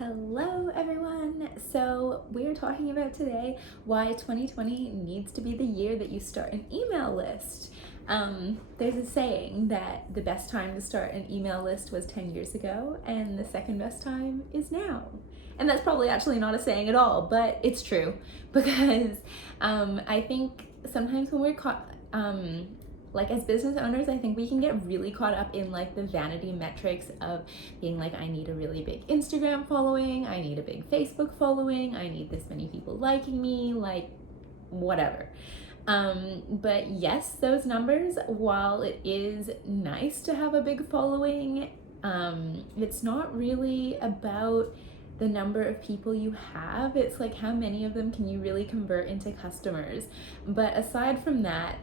Hello everyone! So we are talking about today why 2020 needs to be the year that you start an email list. There's a saying that the best time to start an email list was 10 years ago and the second best time is now. And that's probably actually not a saying at all, but it's true because I think sometimes when we're caught, like as business owners, I think we can get really caught up in like the vanity metrics of being like, I need a really big Instagram following, I need a big Facebook following, I need this many people liking me, like whatever. But yes, those numbers, while it is nice to have a big following, it's not really about the number of people you have. It's like how many of them can you really convert into customers. But aside from that,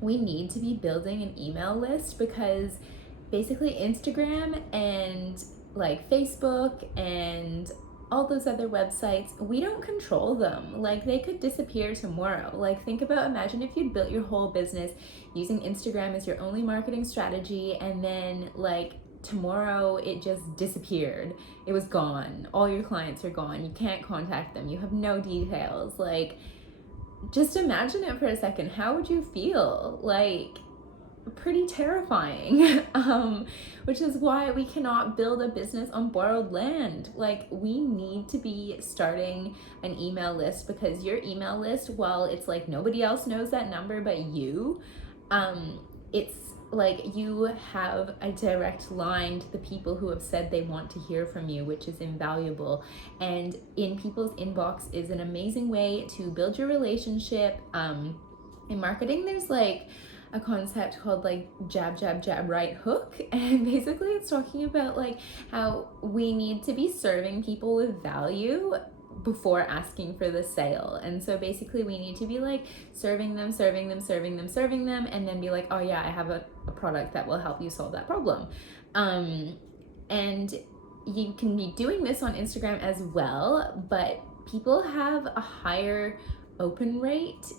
we need to be building an email list because basically Instagram and like Facebook and all those other websites, we don't control them. Like they could disappear tomorrow. Like imagine if you'd built your whole business using Instagram as your only marketing strategy and then like tomorrow it just disappeared. It was gone. All your clients are gone. You can't contact them. You have no details. Like just imagine it for a second. How would you feel? Like pretty terrifying. Which is why we cannot build a business on borrowed land. Like we need to be starting an email list because your email list, while it's like nobody else knows that number but you, it's like you have a direct line to the people who have said they want to hear from you, which is invaluable. And in people's inbox is an amazing way to build your relationship. In marketing, there's like a concept called like jab, jab, jab, right hook. And basically it's talking about like how we need to be serving people with value before asking for the sale. And so basically we need to be like serving them, and then be like, oh yeah, I have a product that will help you solve that problem. And you can be doing this on Instagram as well, but people have a higher open rate.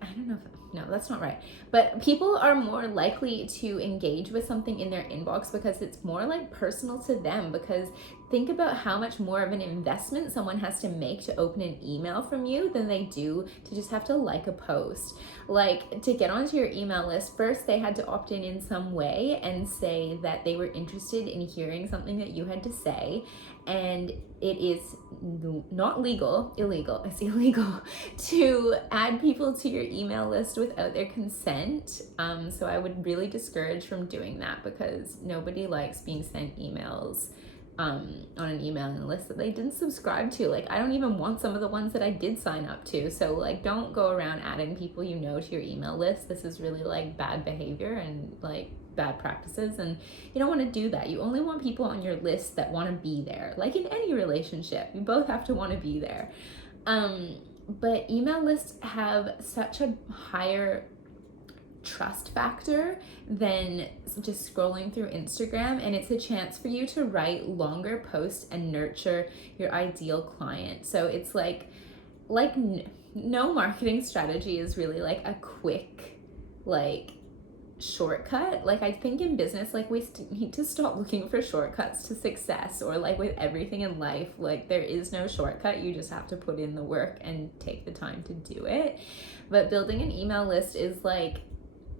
I don't know if, no, that's not right. But people are more likely to engage with something in their inbox because it's more like personal to them. Because think about how much more of an investment someone has to make to open an email from you than they do to just have to like a post. Like to get onto your email list, first they had to opt in some way and say that they were interested in hearing something that you had to say. And it is not illegal to add people to your email list without their consent. So I would really discourage from doing that because nobody likes being sent emails on an emailing list that they didn't subscribe to. Like I don't even want some of the ones that I did sign up to. So like don't go around adding people you know to your email list. This is really like bad behavior and like bad practices, and you don't want to do that. You only want people on your list that want to be there. Like in any relationship, you both have to want to be there. But email lists have such a higher trust factor than just scrolling through Instagram, and it's a chance for you to write longer posts and nurture your ideal client. So it's like no marketing strategy is really like a quick like shortcut. Like I think in business, like we need to stop looking for shortcuts to success, or like with everything in life, like there is no shortcut. You just have to put in the work and take the time to do it. But building an email list is like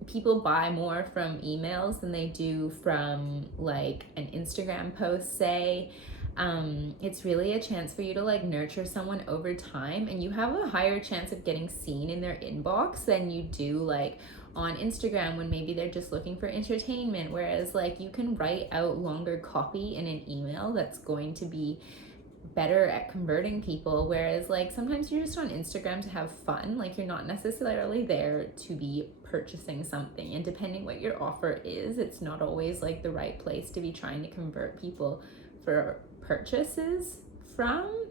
people buy more from emails than they do from like an Instagram post, say. It's really a chance for you to like nurture someone over time, and you have a higher chance of getting seen in their inbox than you do like on Instagram when maybe they're just looking for entertainment. Whereas like you can write out longer copy in an email that's going to be better at converting people. Whereas like sometimes you're just on Instagram to have fun. Like you're not necessarily there to be purchasing something, and depending what your offer is, it's not always like the right place to be trying to convert people for purchases from.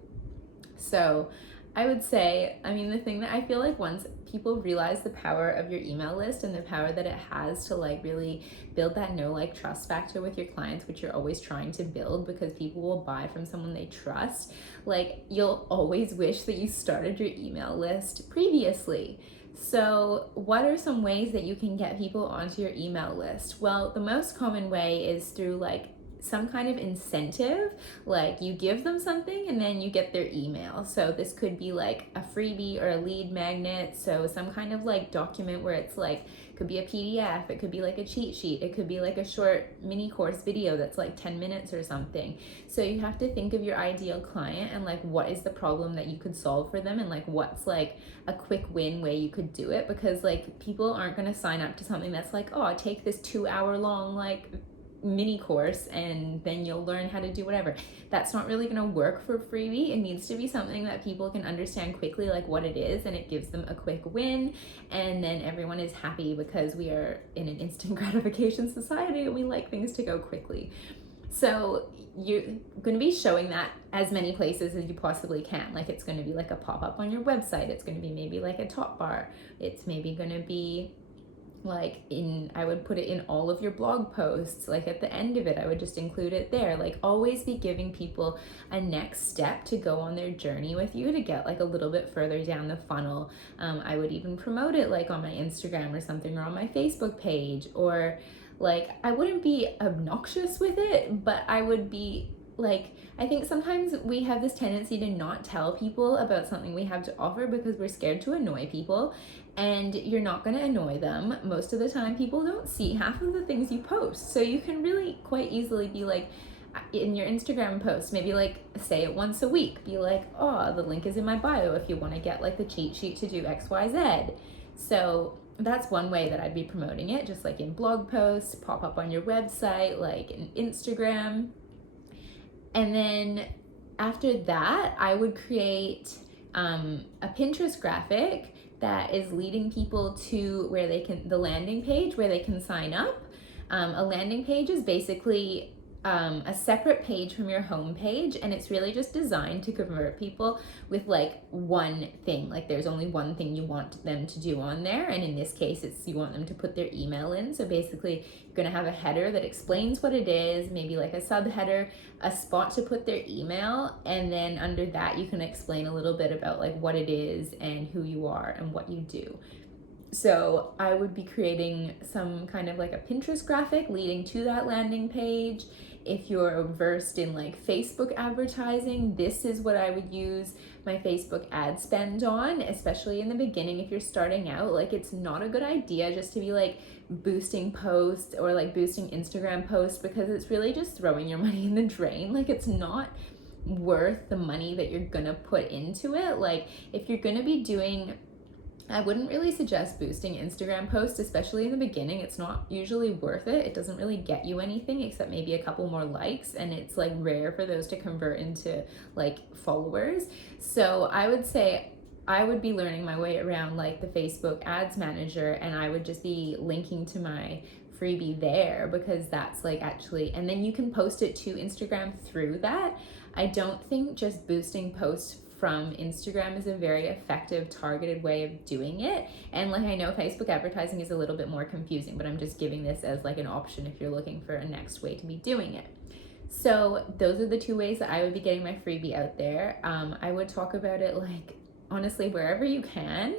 So I would say, I mean, the thing that I feel like once people realize the power of your email list and the power that it has to like really build that know, like, trust factor with your clients, which you're always trying to build because people will buy from someone they trust, like you'll always wish that you started your email list previously. So what are some ways that you can get people onto your email list? Well, the most common way is through like some kind of incentive, like you give them something and then you get their email. So this could be like a freebie or a lead magnet, so some kind of like document where it's like, could be a PDF, it could be like a cheat sheet, it could be like a short mini course video that's like 10 minutes or something. So you have to think of your ideal client and like what is the problem that you could solve for them, and like what's like a quick win way you could do it, because like people aren't going to sign up to something that's like, oh, take this 2 hour long like mini course and then you'll learn how to do whatever. That's not really going to work for freebie. It needs to be something that people can understand quickly, like what it is, and it gives them a quick win, and then everyone is happy, because we are in an instant gratification society and we like things to go quickly. So you're going to be showing that as many places as you possibly can. Like it's going to be like a pop-up on your website, it's going to be maybe like a top bar, it's maybe going to be like I would put it in all of your blog posts, like at the end of it I would just include it there. Like always be giving people a next step to go on their journey with you, to get like a little bit further down the funnel. I would even promote it like on my Instagram or something, or on my Facebook page, or like I wouldn't be obnoxious with it, but I would be like, I think sometimes we have this tendency to not tell people about something we have to offer because we're scared to annoy people, and you're not going to annoy them. Most of the time people don't see half of the things you post, so you can really quite easily be like, in your Instagram post, maybe like say it once a week, be like, oh, the link is in my bio if you want to get like the cheat sheet to do XYZ. So that's one way that I'd be promoting it, just like in blog posts, pop up on your website, like in Instagram. And then after that, I would create a Pinterest graphic that is leading people to where they can, the landing page where they can sign up. A landing page is basically a separate page from your home page, and it's really just designed to convert people with like one thing. Like there's only one thing you want them to do on there, and in this case it's you want them to put their email in. So basically you're going to have a header that explains what it is, maybe like a subheader, a spot to put their email, and then under that you can explain a little bit about like what it is and who you are and what you do. So I would be creating some kind of like a Pinterest graphic leading to that landing page. If you're versed in like Facebook advertising, this is what I would use my Facebook ad spend on, especially in the beginning. If you're starting out, like it's not a good idea just to be like boosting posts or like boosting Instagram posts, because it's really just throwing your money in the drain. Like it's not worth the money that you're gonna put into it. Like if you're gonna be doing, I wouldn't really suggest boosting Instagram posts, especially in the beginning. It's not usually worth it. It doesn't really get you anything except maybe a couple more likes, and it's like rare for those to convert into like followers. So I would say I would be learning my way around like the Facebook ads manager, and I would just be linking to my freebie there, because that's like actually, and then you can post it to Instagram through that. I don't think just boosting posts from Instagram is a very effective targeted way of doing it. And like I know Facebook advertising is a little bit more confusing, but I'm just giving this as like an option if you're looking for a next way to be doing it. So those are the two ways that I would be getting my freebie out there. I would talk about it like honestly wherever you can.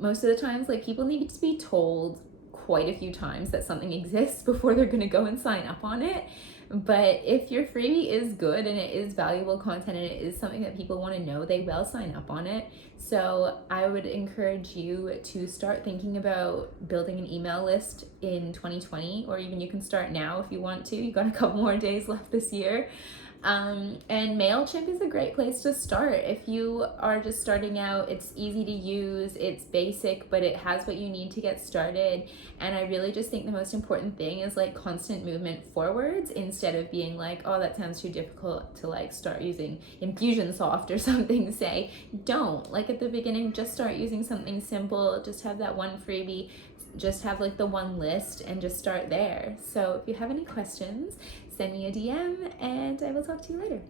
Most of the times like people need to be told quite a few times that something exists before they're going to go and sign up on it. But if your freebie is good and it is valuable content and it is something that people want to know, they will sign up on it. So I would encourage you to start thinking about building an email list in 2020, or even you can start now if you want to. You've got a couple more days left this year. And MailChimp is a great place to start. If you are just starting out, it's easy to use, it's basic, but it has what you need to get started. And I really just think the most important thing is like constant movement forwards, instead of being like, oh, that sounds too difficult to like start using Infusionsoft or something. Say, don't. Like at the beginning, just start using something simple, just have that one freebie, just have like the one list and just start there. So if you have any questions, send me a DM and I will talk to you later.